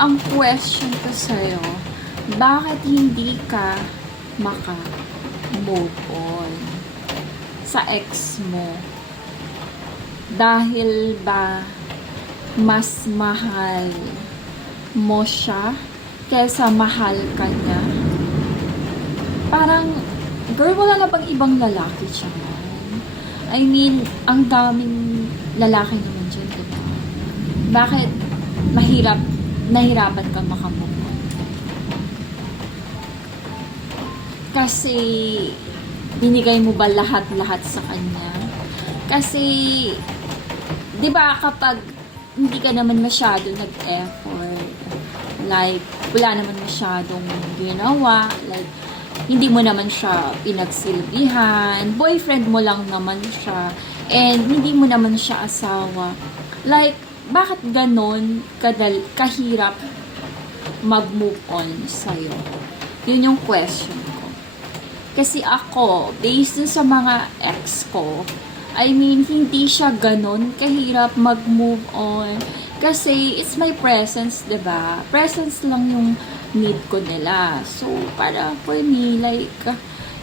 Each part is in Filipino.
ang question ko sa'yo, bakit hindi ka maka-move on sa ex mo? Dahil ba mas mahal mo siya kesa mahal ka niya? Parang, girl, wala na bang ibang lalaki siya? I mean, ang daming lalaki naman dyan, diba? Bakit nahirapan kang makamove on? Kasi, binigay mo ba lahat-lahat sa kanya? Kasi, di ba kapag hindi ka naman masyado nag-effort, like, wala naman masyadong ginawa, like, hindi mo naman siya pinagsilbihan, boyfriend mo lang naman siya, and hindi mo naman siya asawa. Like, bakit ganon kahirap mag-move on sa'yo? Yun yung question ko. Kasi ako, based sa mga ex ko, I mean, hindi siya ganon kahirap mag-move on. Kasi, it's my presence, diba? Presence lang yung need ko nila. So, para for me, like,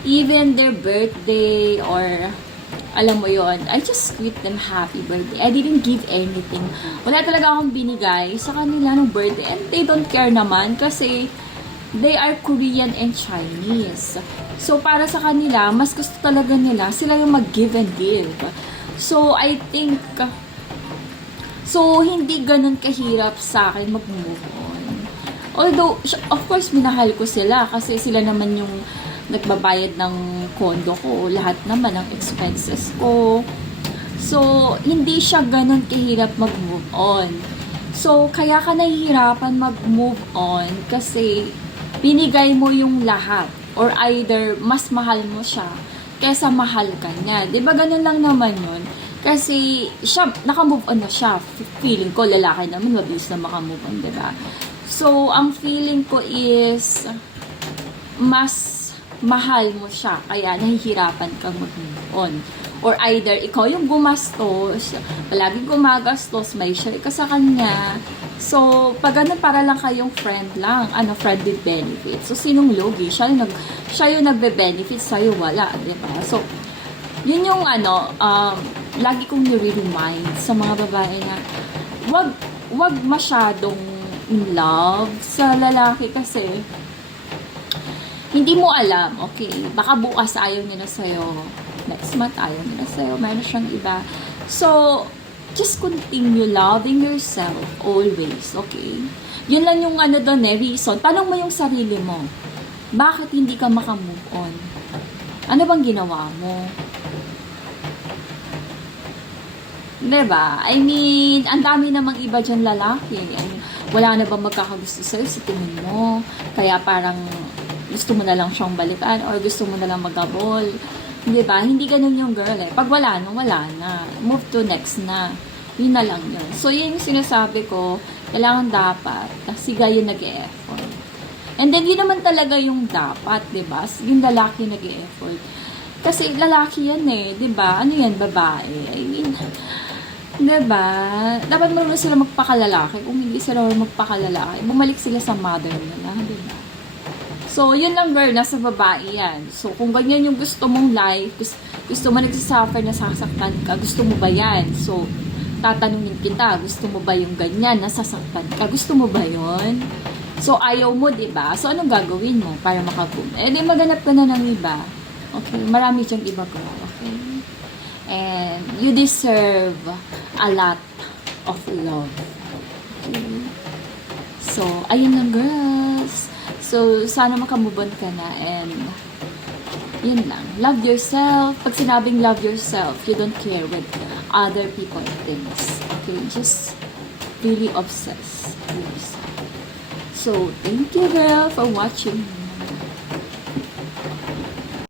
even their birthday or, alam mo yon, I just greet them happy birthday. I didn't give anything. Wala talaga akong binigay sa kanila ng birthday. And they don't care naman kasi they are Korean and Chinese. So, para sa kanila, mas gusto talaga nila, sila yung mag-give and give. So, I think, so, hindi ganun kahirap sa akin mag-move on. Although, of course, minahal ko sila kasi sila naman yung nagbabayad ng kondo ko, lahat naman ng expenses ko. So, hindi siya ganun kahirap mag-move on. So, kaya ka nahihirapan mag-move on kasi binigay mo yung lahat or either mas mahal mo siya kaysa mahal ka niya. Diba ganun lang naman yun? Kasi siya, naka-move on na siya. Feeling ko, lalaki naman, mabilis na maka-move on, diba? So, ang feeling ko is mas mahal mo siya, kaya nahihirapan kang mag-move on. Or either, ikaw yung gumastos, palaging gumagastos, may share ka sa kanya. So, pag ganun, para lang kayong friend lang, friend with benefits. So, sinong logi? Siya yung nagbe-benefit sa'yo, wala, diba? So, yun yung lagi kong nire-remind sa mga babae na wag masyadong in love sa lalaki kasi hindi mo alam, okay, baka bukas ayaw niya na sa'yo, next month ayaw niya na sa'yo, mayroon siyang iba. So, just continue loving yourself always, okay? Yun lang yung doon reason. Tanong mo yung sarili mo, bakit hindi ka makamove on? Ano bang ginawa mo? Diba? I mean, ang dami namang iba dyan lalaki. I mean, wala na bang magkakagusto sa'yo sa tingin mo? Kaya parang gusto mo na lang siyang balikan or gusto mo na lang magabol. Diba? Hindi ganun yung girl eh. Pag wala na, wala na. Move to next na. Yun na lang yun. So, yun yung sinasabi ko, kailangan dapat, kasi gayon nag-e-effort. And then, yun naman talaga yung dapat, diba? Yung lalaki nag-e-effort. Kasi lalaki yan eh, diba? Ano yan, babae? I mean, diba? Dapat marunong sila magpakalalaki. Kung hindi sila magpakalalaki, bumalik sila sa mother nila, diba? So, yun lang girl, nasa babae yan. So, kung ganyan yung gusto mong life, gusto mo nagsasuffer na sasaktan ka, gusto mo ba yan? So, tatanungin kita, gusto mo ba yung ganyan, nasasaktan ka? Gusto mo ba yun? So, ayaw mo, diba? So, anong gagawin mo para makaboom? Eh, di maganap ka na ng iba. Okay? Marami siyang iba girl, okay? And you deserve a lot of love. Okay? So, ayun lang girls. So, sana makamove on ka na and yun lang. Love yourself. Pag sinabing love yourself, you don't care with other people things. Okay? Just really obsessed with yourself. So, thank you girl for watching.